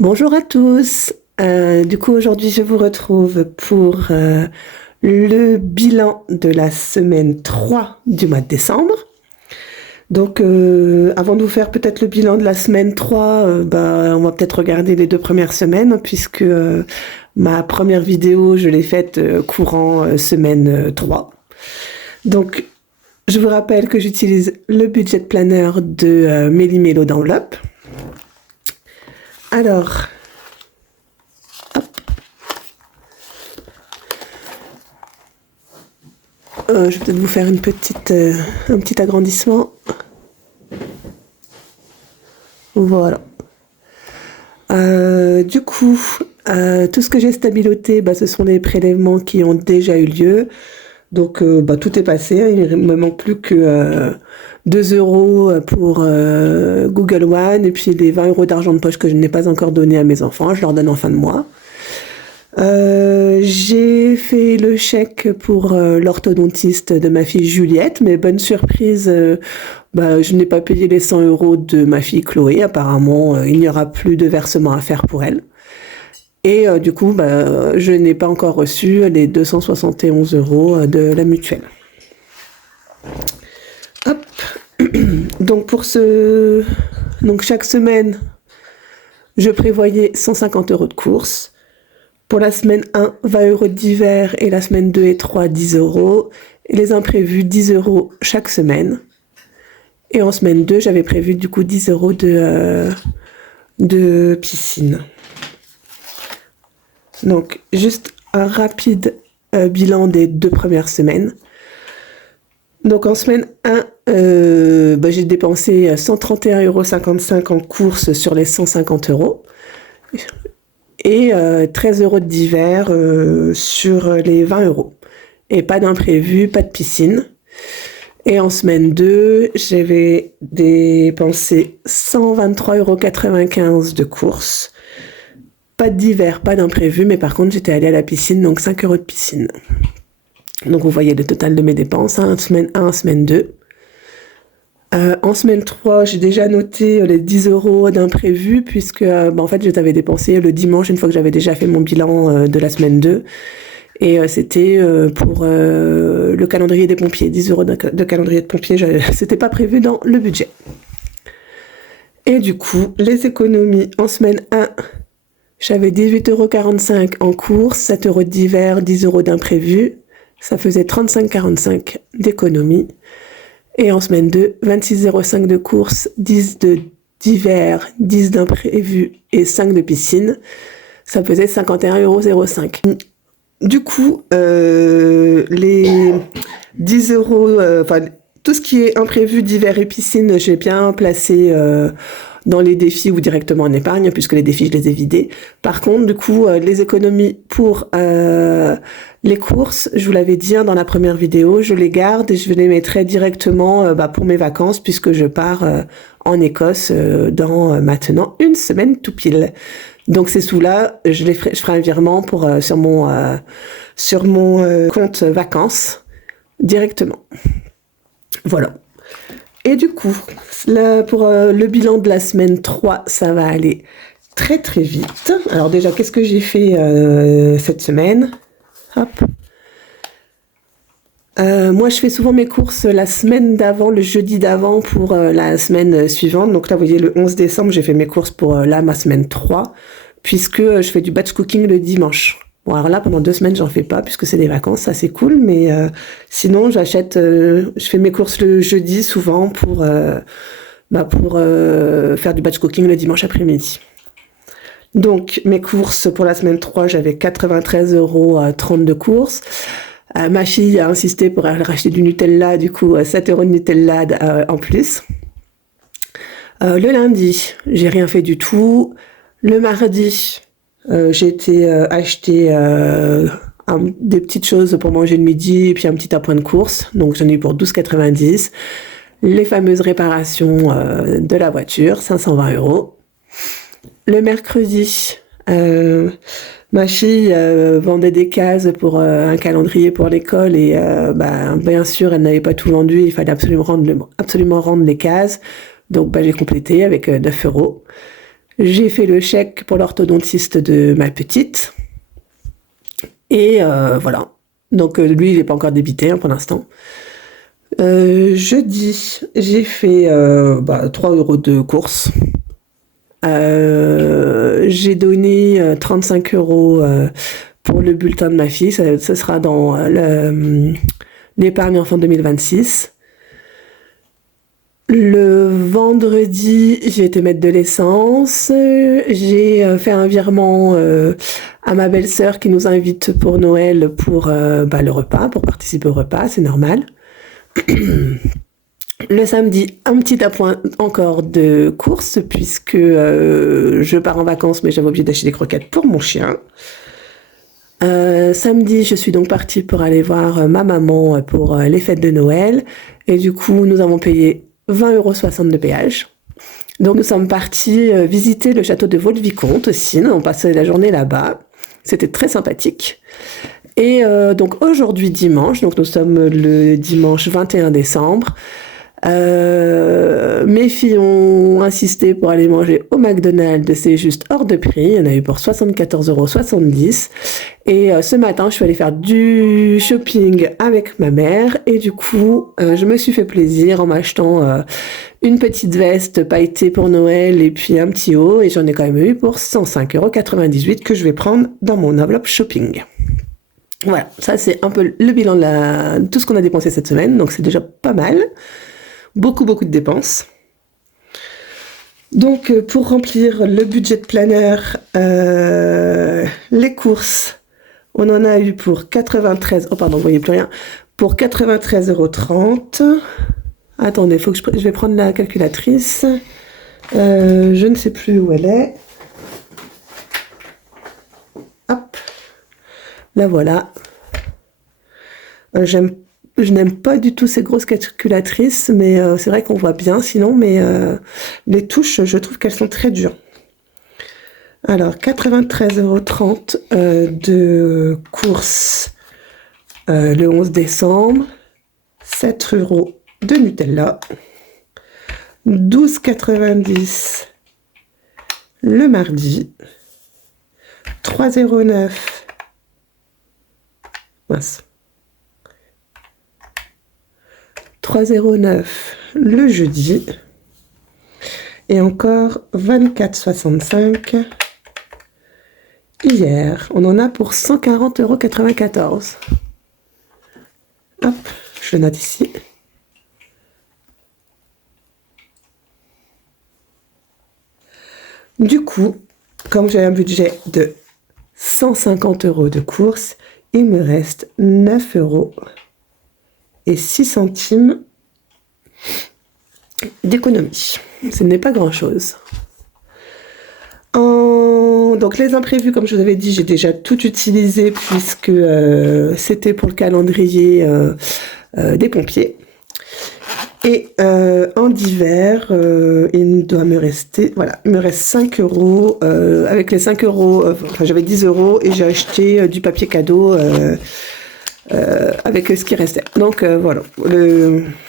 Bonjour à tous. Du coup, aujourd'hui, je vous retrouve pour le bilan de la semaine 3 du mois de décembre. Donc, avant de vous faire peut-être le bilan de la semaine 3, on va peut-être regarder les 2 premières semaines, puisque ma première vidéo, je l'ai faite courant semaine 3. Donc, je vous rappelle que j'utilise le budget planner de Méli-Mélo d'Enveloppe. Alors, je vais peut-être vous faire un petit agrandissement. Voilà. Du coup, tout ce que j'ai stabiloté, ce sont les prélèvements qui ont déjà eu lieu. Donc, tout est passé, hein. Il ne me manque plus que 2 euros pour Google One et puis les 20 euros d'argent de poche que je n'ai pas encore donné à mes enfants. Je leur donne en fin de mois. J'ai fait le chèque pour l'orthodontiste de ma fille Juliette, mais bonne surprise, je n'ai pas payé les 100 euros de ma fille Chloé. Apparemment, il n'y aura plus de versement à faire pour elle. Et du coup, je n'ai pas encore reçu les 271 euros de la mutuelle. Hop. Donc chaque semaine, je prévoyais 150 euros de courses. Pour la semaine 1, 20 euros d'hiver et la semaine 2 et 3, 10 euros. Et les imprévus, 10 euros chaque semaine. Et en semaine 2, j'avais prévu du coup 10 euros de piscine. Donc, juste un rapide bilan des 2 premières semaines. Donc, en semaine 1, j'ai dépensé 131,55 € en courses sur les 150 euros. Et 13 euros d'hiver sur les 20 euros. Et pas d'imprévu, pas de piscine. Et en semaine 2, j'avais dépensé 123,95 € de courses. Pas d'hiver, pas d'imprévu, mais par contre, j'étais allée à la piscine, donc 5 euros de piscine. Donc, vous voyez le total de mes dépenses, hein, semaine 1, semaine 2. En semaine 3, j'ai déjà noté les 10 euros d'imprévu, puisque en fait, je t'avais dépensé le dimanche, une fois que j'avais déjà fait mon bilan de la semaine 2. Et c'était pour le calendrier des pompiers, 10 euros de calendrier de pompiers, c'était pas prévu dans le budget. Et du coup, les économies en semaine 1, j'avais 18,45 € en course, 7 euros d'hiver, 10 euros d'imprévu. Ça faisait 35,45 € d'économie. Et en semaine 2, 26,05 € de course, 10 d'hiver, 10 d'imprévu et 5 de piscine. Ça faisait 51,05 €. Du coup, les 10 euros, tout ce qui est imprévu d'hiver et piscine, j'ai bien placé dans les défis ou directement en épargne, puisque les défis, je les ai vidés. Par contre, du coup, les économies pour les courses, je vous l'avais dit dans la première vidéo, je les garde et je les mettrai directement pour mes vacances, puisque je pars en Écosse dans maintenant une semaine tout pile. Donc ces sous-là, je ferai un virement sur mon compte vacances directement. Voilà. Et du coup, pour le bilan de la semaine 3, ça va aller très très vite. Alors déjà, qu'est-ce que j'ai fait cette semaine ? Hop. Moi, je fais souvent mes courses la semaine d'avant, le jeudi d'avant pour la semaine suivante. Donc là, vous voyez, le 11 décembre, j'ai fait mes courses pour ma semaine 3, puisque je fais du batch cooking le dimanche. Bon, alors là, pendant 2 semaines, j'en fais pas, puisque c'est des vacances, ça c'est cool, mais sinon, je fais mes courses le jeudi souvent pour faire du batch cooking le dimanche après-midi. Donc, mes courses pour la semaine 3, j'avais 93,30 € de courses. Ma fille a insisté pour aller racheter du Nutella, du coup 7 euros de Nutella en plus. Le lundi, j'ai rien fait du tout. Le mardi, j'ai été acheter des petites choses pour manger le midi et puis un petit appoint de course. Donc j'en ai eu pour 12,90 €. Les fameuses réparations de la voiture, 520 €. Le mercredi, ma fille vendait des cases pour un calendrier pour l'école et bien sûr elle n'avait pas tout vendu, il fallait absolument rendre les cases, donc j'ai complété avec 9 €. J'ai fait le chèque pour l'orthodontiste de ma petite. Et voilà. Donc lui, il n'est pas encore débité pour l'instant. Jeudi, j'ai fait 3 euros de courses. J'ai donné 35 euros pour le bulletin de ma fille. Ça sera dans l'épargne enfant 2026. Le vendredi, j'ai été mettre de l'essence. J'ai fait un virement à ma belle-sœur qui nous invite pour Noël pour le repas, pour participer au repas, c'est normal. Le samedi, un petit appoint encore de course puisque je pars en vacances, mais j'avais oublié d'acheter des croquettes pour mon chien. Samedi, je suis donc partie pour aller voir ma maman pour les fêtes de Noël. Et du coup, nous avons payé 20,60 € de péage. Donc, nous sommes partis visiter le château de Vaux-le-Vicomte aussi. On passait la journée là-bas. C'était très sympathique. Et donc, aujourd'hui, dimanche, donc nous sommes le dimanche 21 décembre, mes filles ont insisté pour aller manger au McDonald's, c'est juste hors de prix, il y en a eu pour 74,70 €. Et ce matin, je suis allée faire du shopping avec ma mère et du coup, je me suis fait plaisir en m'achetant une petite veste pailletée pour Noël et puis un petit haut, et j'en ai quand même eu pour 105,98 € que je vais prendre dans mon enveloppe shopping. Voilà, ça c'est un peu le bilan de tout ce qu'on a dépensé cette semaine, donc c'est déjà pas mal. Beaucoup de dépenses. Donc, pour remplir le budget de planeur, les courses, on en a eu pour 93... Oh pardon, vous voyez plus rien. Pour 93,30 €. Attendez, je vais prendre la calculatrice. Je ne sais plus où elle est. Hop. La voilà. Je n'aime pas du tout ces grosses calculatrices, mais c'est vrai qu'on voit bien sinon, mais les touches, je trouve qu'elles sont très dures. Alors, 93,30 € de courses le 11 décembre, 7 € de Nutella, 12,90 € le mardi, 3,09 €. Mince. 3,09 € le jeudi et encore 24,65 € hier. On en a pour 140,94 €. Hop, je le note ici. Du coup, comme j'ai un budget de 150 € de courses, il me reste 9,06 € d'économie. Ce n'est pas grand-chose. Donc les imprévus, comme je vous avais dit, j'ai déjà tout utilisé puisque c'était pour le calendrier des pompiers. Et en divers, il doit me rester, voilà, il me reste 5 €. Avec les 5 €, j'avais 10 € et j'ai acheté du papier cadeau avec ce qui restait. Donc voilà,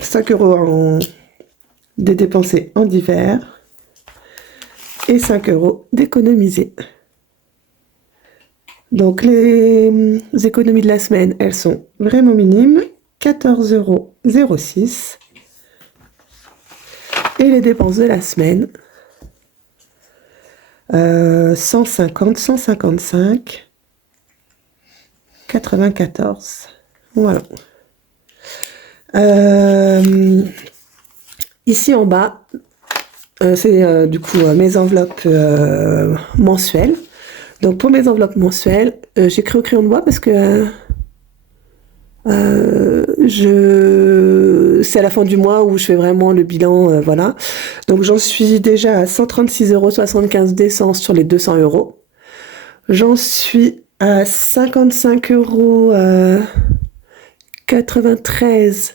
5 € de dépensés en divers et 5 € d'économisés. Donc les économies de la semaine, elles sont vraiment minimes, 14,06 €. Et les dépenses de la semaine, 150, 155, 94. Voilà. Ici en bas, c'est du coup mes enveloppes mensuelles. Donc pour mes enveloppes mensuelles, j'écris au crayon de bois parce que c'est à la fin du mois où je fais vraiment le bilan, voilà. Donc j'en suis déjà à 136,75 € d'essence sur les 200 €. J'en suis à 55,93 €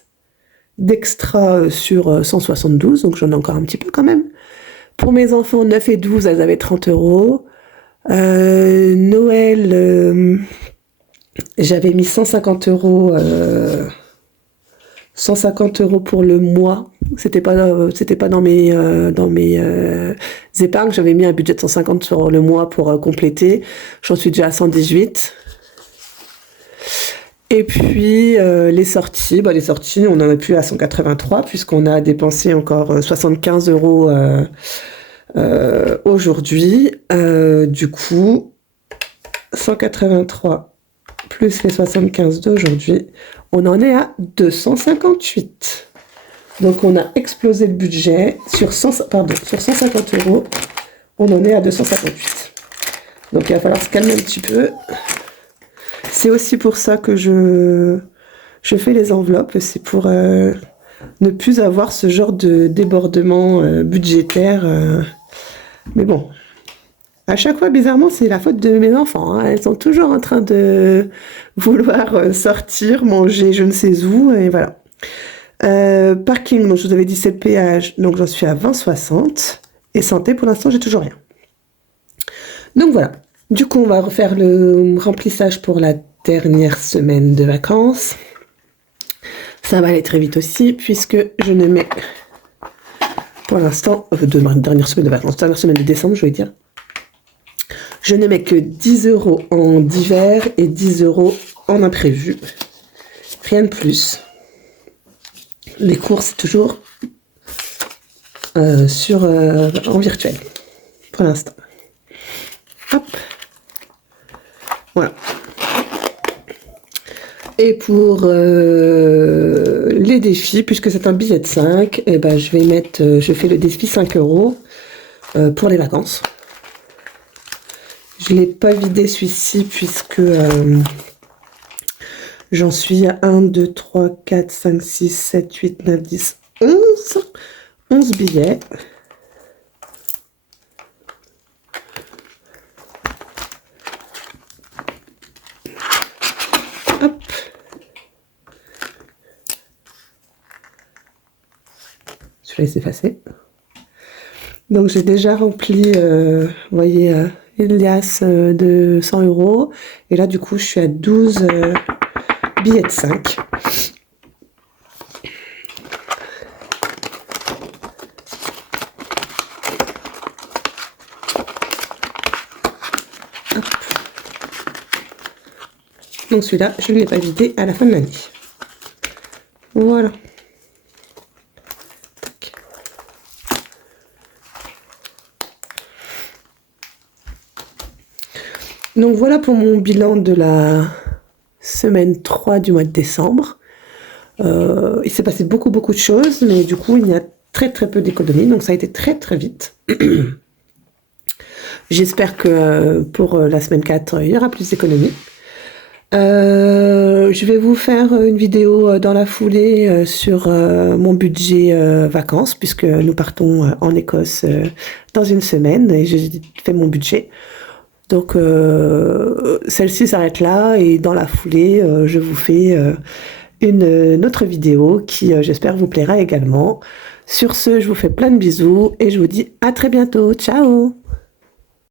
d'extra sur 172, donc j'en ai encore un petit peu quand même. Pour mes enfants 9 et 12, elles avaient 30 €. Noël, j'avais mis 150 € 150 € pour le mois. C'était pas dans mes épargnes. J'avais mis un budget de 150 sur le mois pour compléter. J'en suis déjà à 118. Et puis les sorties, on en a plus à 183 puisqu'on a dépensé encore 75 € aujourd'hui. Du coup, 183 plus les 75 d'aujourd'hui, on en est à 258. Donc on a explosé le budget sur 150 €, on en est à 258. Donc il va falloir se calmer un petit peu. C'est aussi pour ça que je fais les enveloppes, c'est pour ne plus avoir ce genre de débordement budgétaire. Mais bon, à chaque fois, bizarrement, c'est la faute de mes enfants, hein. Elles sont toujours en train de vouloir sortir, manger je ne sais où, et voilà. Parking, donc je vous avais dit c'est le péage, donc j'en suis à 20,60. Et santé, pour l'instant, j'ai toujours rien. Donc voilà. Du coup, on va refaire le remplissage pour la dernière semaine de vacances. Ça va aller très vite aussi, puisque je ne mets, pour l'instant, dernière semaine de vacances, dernière semaine de décembre, je vais dire, je ne mets que 10 € en divers et 10 € en imprévu. Rien de plus. Les cours, c'est toujours en virtuel, pour l'instant. Hop. Voilà. Et pour les défis, puisque c'est un billet de 5, eh ben, je fais le défi 5 € pour les vacances. Je ne l'ai pas vidé celui-ci puisque j'en suis à 1, 2, 3, 4, 5, 6, 7, 8, 9, 10, 11 billets. Hop. Celui-là, il s'est effacé. Donc, j'ai déjà rempli, vous voyez, une liasse de 100 €. Et là, du coup, je suis à 12 billets de 5. Hop. Donc celui-là, je ne l'ai pas vidé à la fin de l'année. Voilà. Tac. Donc voilà pour mon bilan de la semaine 3 du mois de décembre. Il s'est passé beaucoup de choses, mais du coup il y a très peu d'économies, donc ça a été très vite. J'espère que pour la semaine 4, il y aura plus d'économies. Je vais vous faire une vidéo dans la foulée sur mon budget vacances, puisque nous partons en Écosse dans une semaine et j'ai fait mon budget. Donc celle-ci s'arrête là et dans la foulée, je vous fais une autre vidéo qui j'espère vous plaira également. Sur ce, je vous fais plein de bisous et je vous dis à très bientôt. Ciao!